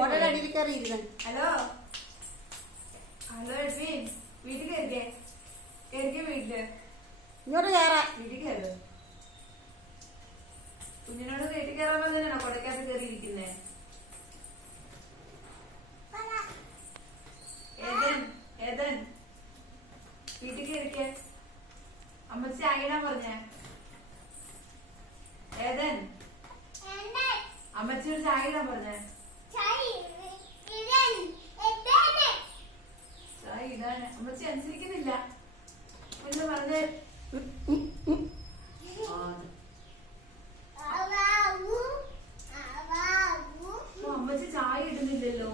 Hello hello Edwin, വീട്ടിൽ കയറിക്കേ. വീട്ടില് ഇങ്ങോട്ട് കയറാ. വീട്ടിൽ കയറ്. കുഞ്ഞിനോട് വീട്ടിൽ കയറാൻ പറഞ്ഞാണോ കൊടക്കകത്ത് കയറിയിരിക്കുന്നേ? ഏതൻ വീട്ടിൽ കയറിക്കേ. അമ്മച്ചി ആയിടാൻ പറഞ്ഞേ. ഏതൻ അമ്മച്ചിയോട് ചായ ഇടാൻ പറഞ്ഞേ. ചായ ഇടാൻ അമ്മച്ചി അനുസരിക്കുന്നില്ല. എന്താ പറഞ്ഞേ? അമ്മച്ചി ചായ ഇടുന്നില്ലല്ലോ.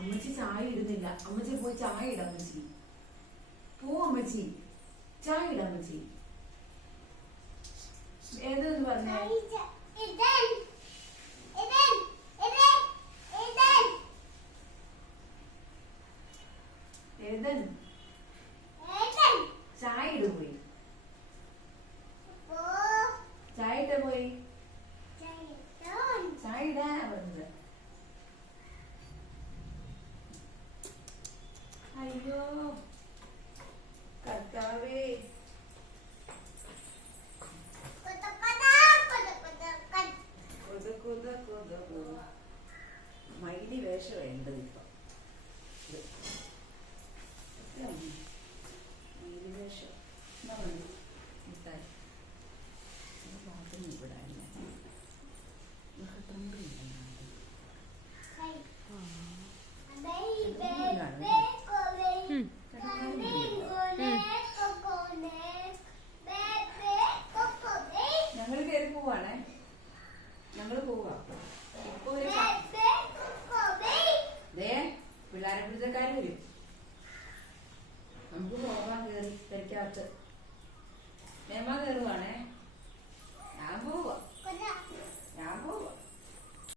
അമ്മച്ചി ചായ ഇടുന്നില്ല. അമ്മച്ചി പോയി ചായ ഇടാം. അമ്മച്ചി പോ. അമ്മച്ചി ചായ ഇടാം. അമ്മച്ചി ഏതെന്ന് പറഞ്ഞേ? ഏതൻ ചായ ഇട പോയി. ചായ ഇട്ട പോയി. ചായ ഇടാനാ പറഞ്ഞത്. അയ്യോ കർത്താവേ. മൈലി വേഷം വേണ്ടത് ഇപ്പൊ. മൈലി വേഷം എന്താ വേണ്ട? മിഠായി ഇവിടെ ഞങ്ങൾ കയറി പോവാണേ. ഞങ്ങൾ പോവാ.